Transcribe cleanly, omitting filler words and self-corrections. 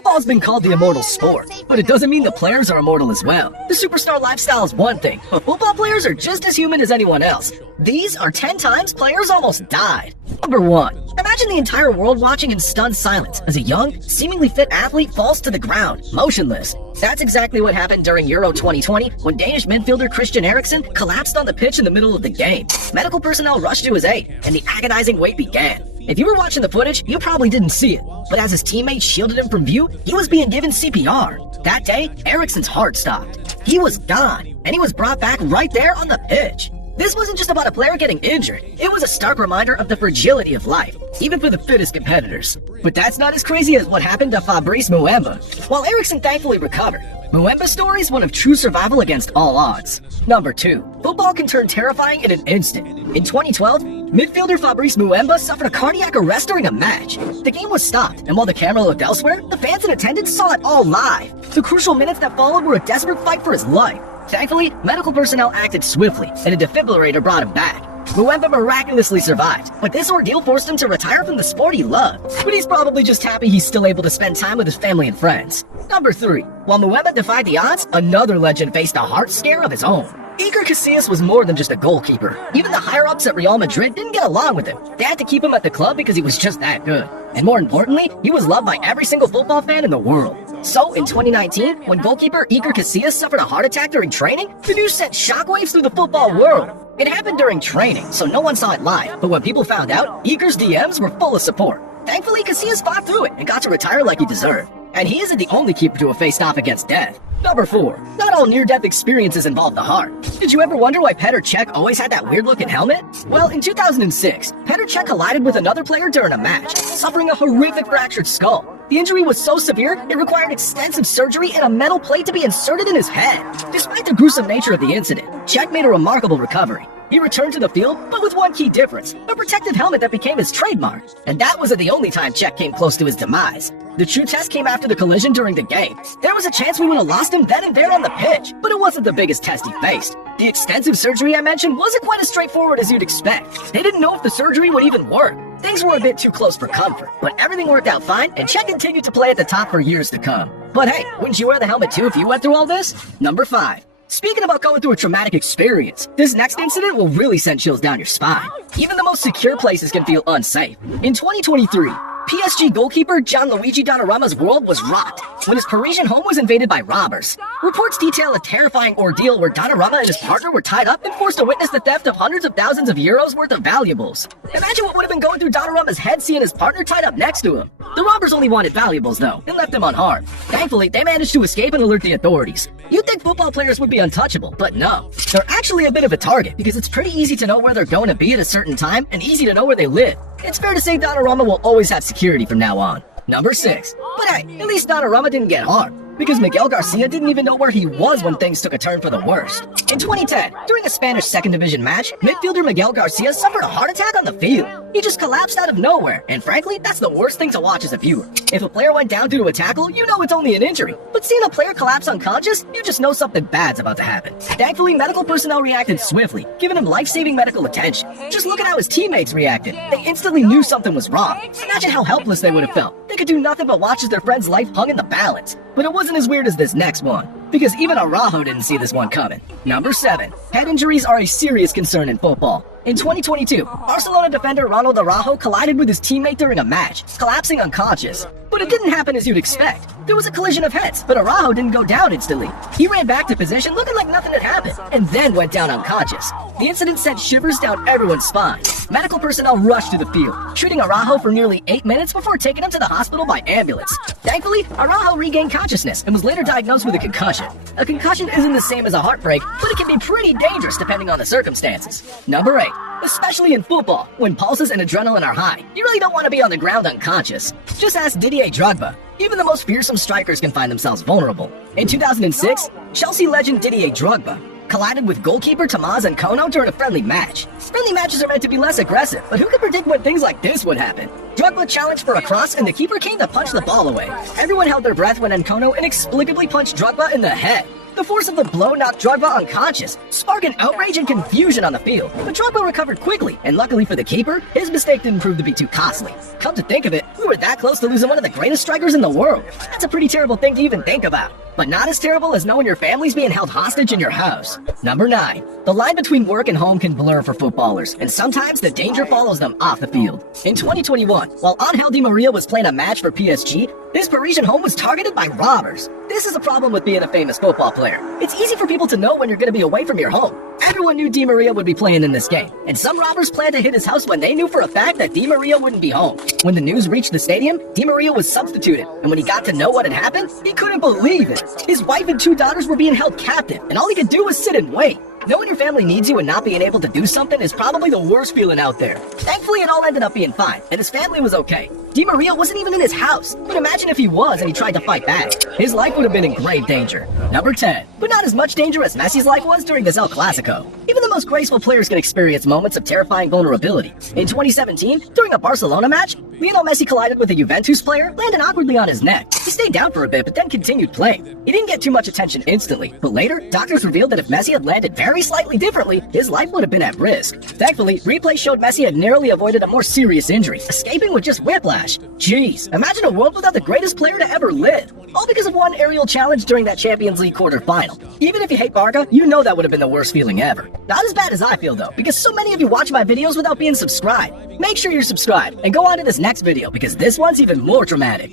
Football's been called the immortal sport, but it doesn't mean the players are immortal as well. The superstar lifestyle is one thing, but football players are just as human as anyone else. These are 10 times players almost died. Number 1. Imagine the entire world watching in stunned silence as a young, seemingly fit athlete falls to the ground, motionless. That's exactly what happened during Euro 2020 when Danish midfielder Christian Eriksen collapsed on the pitch in the middle of the game. Medical personnel rushed to his aid, and the agonizing wait began. If you were watching the footage, you probably didn't see it, but as his teammates shielded him from view, he was being given CPR. That day, Eriksen's heart stopped. He was gone, and he was brought back right there on the pitch. This wasn't just about a player getting injured, it was a stark reminder of the fragility of life, even for the fittest competitors. But that's not as crazy as what happened to Fabrice Muamba. While Eriksen thankfully recovered, Muamba's story is one of true survival against all odds. Number 2. Football can turn terrifying in an instant. In 2012, midfielder Fabrice Muamba suffered a cardiac arrest during a match. The game was stopped, and while the camera looked elsewhere, the fans in attendance saw it all live. The crucial minutes that followed were a desperate fight for his life. Thankfully, medical personnel acted swiftly, and a defibrillator brought him back. Muamba miraculously survived, but this ordeal forced him to retire from the sport he loved. But he's probably just happy he's still able to spend time with his family and friends. Number 3. While Muamba defied the odds, another legend faced a heart scare of his own. Iker Casillas was more than just a goalkeeper. Even the higher-ups at Real Madrid didn't get along with him. They had to keep him at the club because he was just that good. And more importantly, he was loved by every single football fan in the world. So, in 2019, when goalkeeper Iker Casillas suffered a heart attack during training, the news sent shockwaves through the football world. It happened during training, so no one saw it live, but when people found out, Iker's DMs were full of support. Thankfully, Casillas fought through it and got to retire like he deserved. And he isn't the only keeper to have faced off against death. Number 4. Not all near-death experiences involve the heart. Did you ever wonder why Petr Cech always had that weird-looking helmet? Well, in 2006, Petr Cech collided with another player during a match, suffering a horrific fractured skull. The injury was so severe, it required extensive surgery and a metal plate to be inserted in his head. Despite the gruesome nature of the incident, Cech made a remarkable recovery. He returned to the field, but with one key difference, a protective helmet that became his trademark. And that wasn't the only time Cech came close to his demise. The true test came after the collision during the game. There was a chance we would have lost him then and there on the pitch, but it wasn't the biggest test he faced. The extensive surgery I mentioned wasn't quite as straightforward as you'd expect. They didn't know if the surgery would even work. Things were a bit too close for comfort, but everything worked out fine, and Cech continued to play at the top for years to come. But hey, wouldn't you wear the helmet too if you went through all this? Number 5. Speaking about going through a traumatic experience, this next incident will really send chills down your spine. Even the most secure places can feel unsafe. In 2023, PSG goalkeeper Gianluigi Donnarumma's world was rocked when his Parisian home was invaded by robbers. Reports detail a terrifying ordeal where Donnarumma and his partner were tied up and forced to witness the theft of hundreds of thousands of euros worth of valuables. Imagine what would have been going through Donnarumma's head seeing his partner tied up next to him. The robbers only wanted valuables though, and left them unharmed. Thankfully, they managed to escape and alert the authorities. You'd think football players would be untouchable, but no. They're actually a bit of a target because it's pretty easy to know where they're going to be at a certain time and easy to know where they live. It's fair to say Donnarumma will always have security from now on. Number 6. But hey, at least Donnarumma didn't get harmed, because Miguel Garcia didn't even know where he was when things took a turn for the worst. In 2010, during a Spanish second division match, midfielder Miguel Garcia suffered a heart attack on the field. He just collapsed out of nowhere, and frankly, that's the worst thing to watch as a viewer. If a player went down due to a tackle, you know it's only an injury. But seeing a player collapse unconscious, you just know something bad's about to happen. Thankfully, medical personnel reacted swiftly, giving him life-saving medical attention. Just look at how his teammates reacted. They instantly knew something was wrong. Imagine how helpless they would have felt. They could do nothing but watch as their friend's life hung in the balance. But it wasn't as weird as this next one, because even Araujo didn't see this one coming. Number 7. Head injuries are a serious concern in football. In 2022, Barcelona defender Ronald Araujo collided with his teammate during a match, collapsing unconscious. But it didn't happen as you'd expect. There was a collision of heads, but Araujo didn't go down instantly. He ran back to position looking like nothing had happened, and then went down unconscious. The incident sent shivers down everyone's spine. Medical personnel rushed to the field, treating Araujo for nearly 8 minutes before taking him to the hospital by ambulance. Thankfully, Araujo regained consciousness and was later diagnosed with a concussion. A concussion isn't the same as a heartbreak, but it can be pretty dangerous depending on the circumstances. Number 8. Especially in football, when pulses and adrenaline are high, you really don't want to be on the ground unconscious. Just ask Didier Drogba. Even the most fearsome strikers can find themselves vulnerable. In 2006, Chelsea legend Didier Drogba collided with goalkeeper Tomás Ancono during a friendly match. Friendly matches are meant to be less aggressive, but who could predict when things like this would happen? Drogba challenged for a cross and the keeper came to punch the ball away. Everyone held their breath when Ancono inexplicably punched Drogba in the head. The force of the blow knocked Drogba unconscious, sparking outrage and confusion on the field. But Drogba recovered quickly, and luckily for the keeper, his mistake didn't prove to be too costly. Come to think of it, we were that close to losing one of the greatest strikers in the world. That's a pretty terrible thing to even think about. But not as terrible as knowing your family's being held hostage in your house. Number 9. The line between work and home can blur for footballers, and sometimes the danger follows them off the field. In 2021, while Angel Di Maria was playing a match for PSG, his Parisian home was targeted by robbers. This is a problem with being a famous football player. It's easy for people to know when you're going to be away from your home. Everyone knew Di Maria would be playing in this game, and some robbers planned to hit his house when they knew for a fact that Di Maria wouldn't be home. When the news reached the stadium, Di Maria was substituted, and when he got to know what had happened, he couldn't believe it. His wife and 2 daughters were being held captive, and all he could do was sit and wait. Knowing your family needs you and not being able to do something is probably the worst feeling out there. Thankfully, it all ended up being fine, and his family was okay. Di Maria wasn't even in his house, but imagine if he was and he tried to fight back. His life would have been in grave danger. Number 10. But not as much danger as Messi's life was during this El Clasico. Even the most graceful players can experience moments of terrifying vulnerability. In 2017, during a Barcelona match, Lionel Messi collided with a Juventus player, landing awkwardly on his neck. He stayed down for a bit, but then continued playing. He didn't get too much attention instantly, but later, doctors revealed that if Messi had landed very slightly differently, his life would have been at risk. Thankfully, replay showed Messi had narrowly avoided a more serious injury, escaping with just whiplash. Jeez, imagine a world without the greatest player to ever live. All because of one aerial challenge during that Champions League quarterfinal. Even if you hate Barca, you know that would have been the worst feeling ever. Not as bad as I feel though, because so many of you watch my videos without being subscribed. Make sure you're subscribed, and go on to this next video, because this one's even more dramatic.